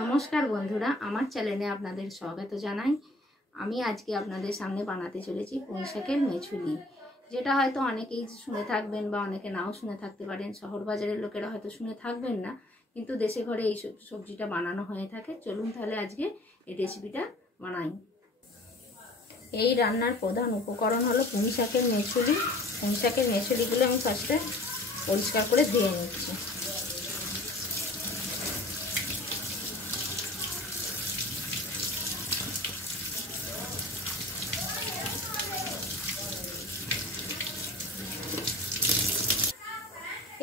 নমস্কার বন্ধুরা, আমার চ্যানেলে আপনাদের স্বাগত জানাই। আমি আজকে আপনাদের সামনে বানাতে চলেছি পুঁই শাকের মেছুলি, যেটা হয়তো অনেকেই শুনে থাকবেন বা অনেকে নাও শুনে থাকতে পারেন। শহর বাজারের লোকেরা হয়তো শুনে থাকবেন না, কিন্তু দেশে ঘরে এই সবজিটা বানানো হয়ে থাকে। চলুন তাহলে আজকে এই রেসিপিটা বানাই। এই রান্নার প্রধান উপকরণ হলো পুঁই শাকের মেছুলি। পুঁই শাকের মেছুলিগুলো আমি ফার্স্টে পরিষ্কার করে ধুয়ে নিচ্ছি।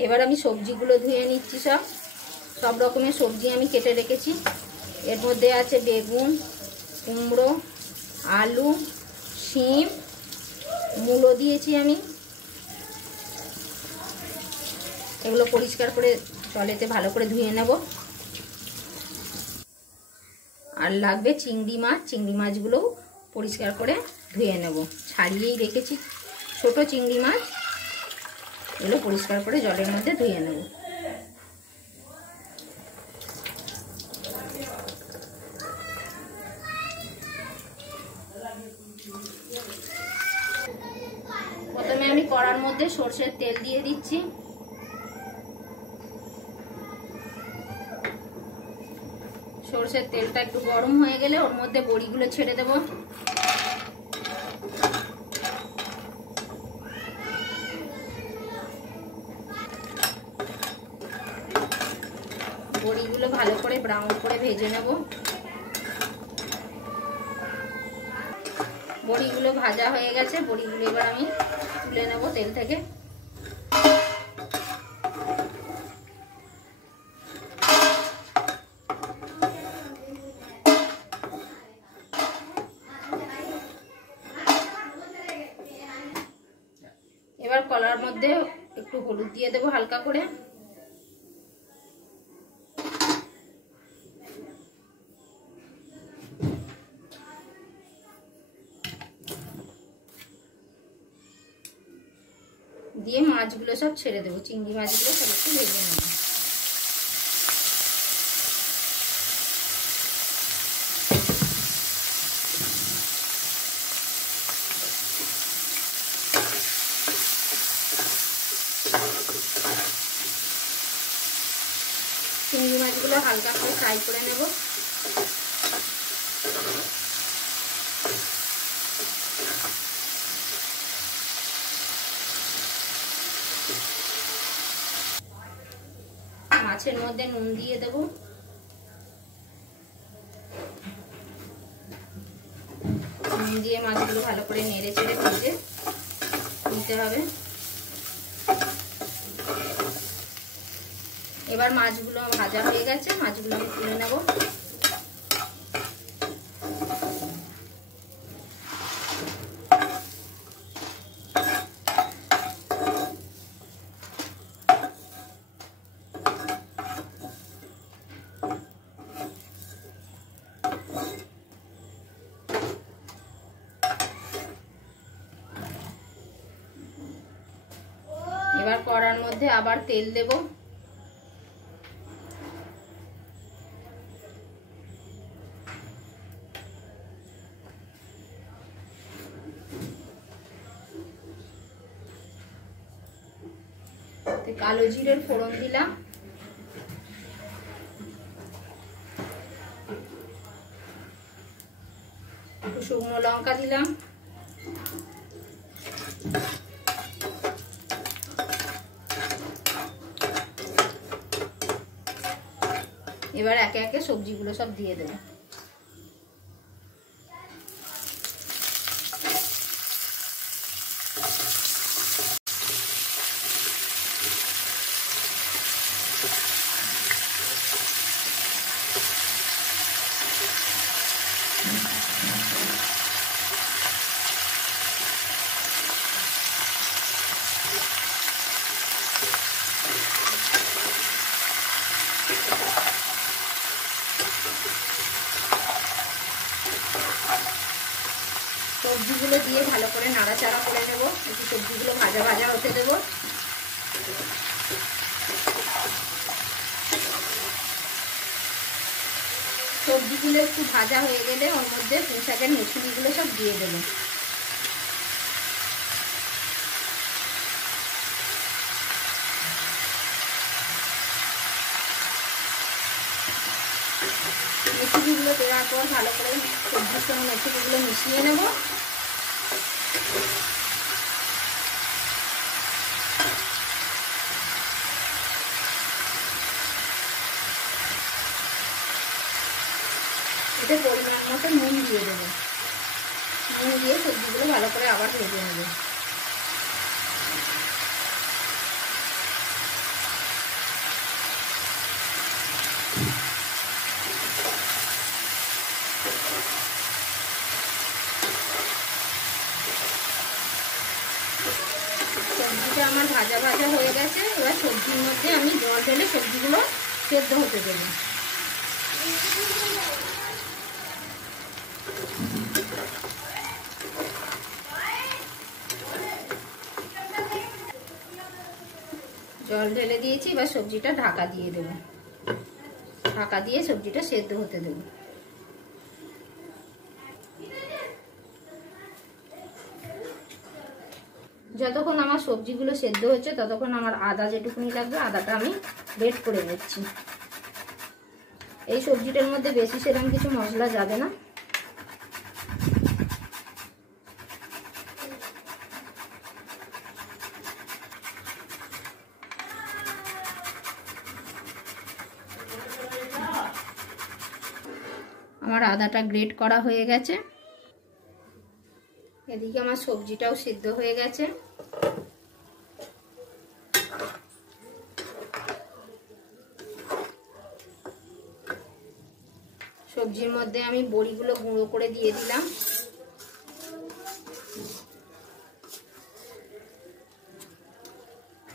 এবার আমি সবজিগুলো ধুয়ে নিচ্ছি। সব রকমের সবজি আমি কেটে রেখেছি। এর মধ্যে আছে বেগুন, কুমড়ো, আলু, শিম, মূলো দিয়েছি আমি। এগুলো পরিষ্কার করে জলেতে ভালো করে ধুয়ে নেব। আর লাগবে চিংড়ি মাছ। চিংড়ি মাছগুলোও পরিষ্কার করে ধুয়ে নেব। ছাড়িয়েই রেখেছি ছোট চিংড়ি মাছ। এগুলো পরিষ্কার করে জলের মধ্যে ধুয়ে নেব। প্রথমে আমি কড়ার মধ্যে সরষের তেল দিয়ে দিচ্ছি। সরষের তেলটা একটু গরম হয়ে গেলে ওর মধ্যে বড়িগুলো ছেড়ে দেব। বড়িগুলো ভালো করে ব্রাউন করে ভেজে নেব। বড়িগুলো ভাজা হয়ে গেছে। বড়িগুলো এবার আমি তুলে নেব তেল থেকে। এবার কলার মধ্যে একটু হলুদ দিয়ে দেবো হালকা করে। দিয়ে মাছগুলো সব ছেড়ে দেবো। চিংড়ি মাছগুলো সব একটু ভেজে নেব। চিংড়ি মাছগুলো হালকা করে ফ্রাই করে নেব। মাছের মধ্যে নুন দিয়ে দেব। নুন দিয়ে মাছগুলো ভালো করে নেড়ে চেড়ে ভেজে নিতে হবে। এবার মাছগুলো ভাজা হয়ে গেছে। মাছগুলো আমি তুলে নেব। এবার কড়ার মধ্যে আবার তেল দেব। কালো জিরের ফোড়ন দিলাম। একটু শুকনো লঙ্কা দিলাম। এবার একে একে সবজিগুলো সব দিয়ে দেবো। সবজিগুলো দিয়ে ভালো করে নাড়াচাড়া করে নেব। একটু সবজিগুলো ভাজা ভাজা হতে দেবো। সবজিগুলো একটু ভাজা হয়ে গেলে ওর মধ্যে পুঁই শাকের মেথিগুলো সব দিয়ে দেবো। মেথিগুলো দেওয়ার পর ভালো করে সবজির সঙ্গে মেথিগুলো মিশিয়ে নেব। এতে পরিমাণ মতো নুন দিয়ে দেবো। নুন দিয়ে সবজিগুলো ভালো করে আবার ভেজে নেব। সবজিটা আমার ভাজা ভাজা হয়ে গেছে। এবার সবজির মধ্যে আমি জল ঢেলে সবজিগুলো সেদ্ধ হতে দেবো। জল ঢেলে দিয়েছি, এবার সবজিটা ঢাকা দিয়ে দেবো। ঢাকা দিয়ে সবজিটা সেদ্ধ হতে দেবো। যতক্ষণ আমার সবজিগুলো সেদ্ধ হচ্ছে ততক্ষণ আমার আদা যেটুকুনি লাগবে আদাটা আমি বেট করে নিচ্ছি। এই সবজিটার মধ্যে বেশি সেরকম কিছু মশলা যাবে না। আমার আদাটা গ্রেট করা হয়ে গেছে। এদিকে আমার সবজিটাও সিদ্ধ হয়ে গেছে। সবজির মধ্যে আমি বড়িগুলো গুঁড়ো করে দিয়ে দিলাম।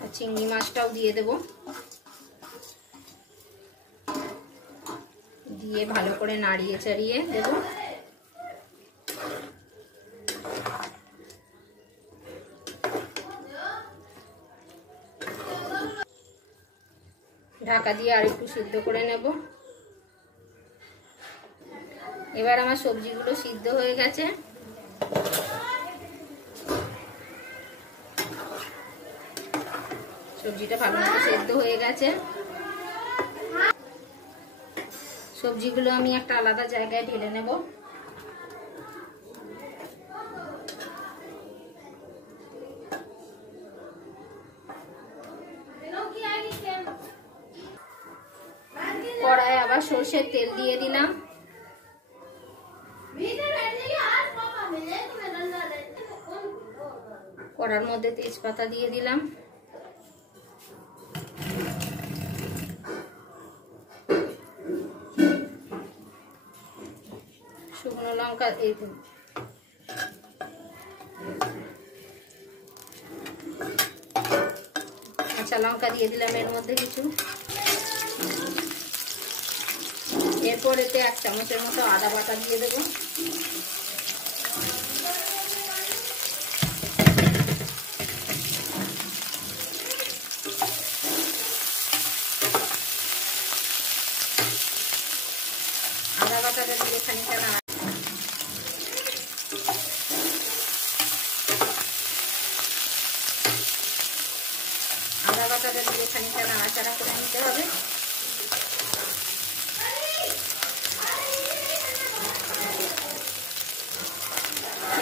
আর চিংড়ি মাছটাও দিয়ে দেব। দিয়ে ভালো করে নাড়িয়ে চাড়িয়ে দেব। ঢাকা দিয়ে আর একটু সিদ্ধ করে নেব। এবার আমার সবজিগুলো সিদ্ধ হয়ে গেছে। সবজিটা ভালো মতো সিদ্ধ হয়ে গেছে। সবজিগুলো আমি একটা আলাদা জায়গায় ঢেলে নেব। কড়াইয়ে আবার সরষের তেল দিয়ে দিলাম। কড়ার মধ্যে তেজপাতা দিয়ে দিলাম। শুকনো লঙ্কা কাঁচা লঙ্কা দিয়ে দিলাম এর মধ্যে কিছু। এরপর এতে 1 চামচের মতো আদা বাটা দিয়ে দেবো। আদা বাটাটা দিয়ে খানিকটা নাড়াচাড়া করে নিতে হবে।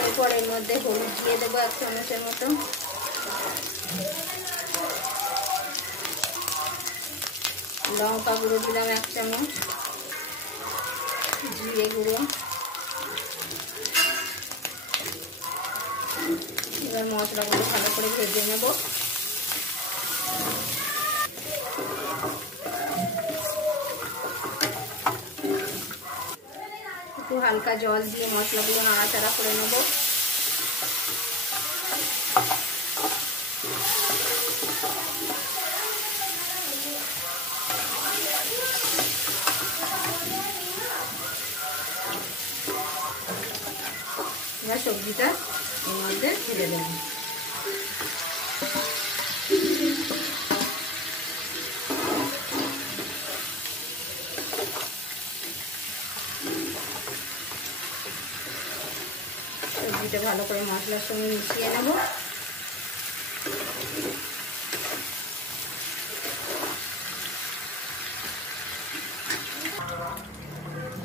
এরপর এর মধ্যে হলুদ দিয়ে দেবো 1 চামচের মতো। লঙ্কা গুঁড়ো দিলাম 1 চামচ। জিরে গুঁড়ো। এবার মশলাগুলো ভালো করে ভেজে নেব। একটু হালকা জল দিয়ে মশলাগুলো নাড়াচাড়া করে নেব। এবার সবজিটা এর মধ্যে ঢেলে দেব। সবজিটা ভালো করে মশলার সঙ্গে মিশিয়ে নেব।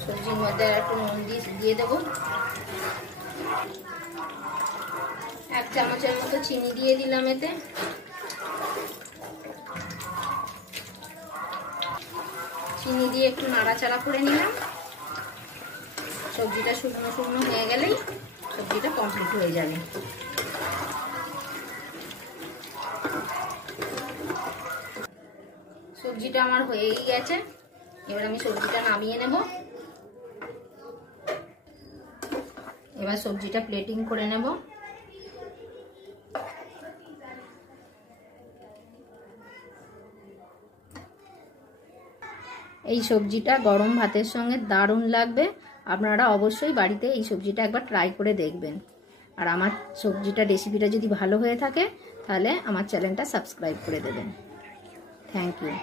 সবজির মধ্যে আর একটু নুন দিয়ে দেবো। 1 চামচের মতো চিনি দিয়ে দিলাম এতে। চিনি দিয়ে একটু নাড়াচাড়া করে নিলাম। সবজিটা শুকনো শুকনো হয়ে গেলেই সবজিটা কমপ্লিট হয়ে যাবে। সবজিটা আমার হয়েই গেছে। এবার আমি সবজিটা নামিয়ে নেব। এবার সবজিটা প্লেটিং করে নেব। এই সবজিটা গরম ভাতের সঙ্গে দারুণ লাগবে। আপনারা অবশ্যই বাড়িতে এই সবজিটা একবার ট্রাই করে দেখবেন। আর আমার সবজিটা রেসিপিটা যদি ভালো হয়ে থাকে তাহলে আমার চ্যানেলটা সাবস্ক্রাইব করে দেবেন। Thank you.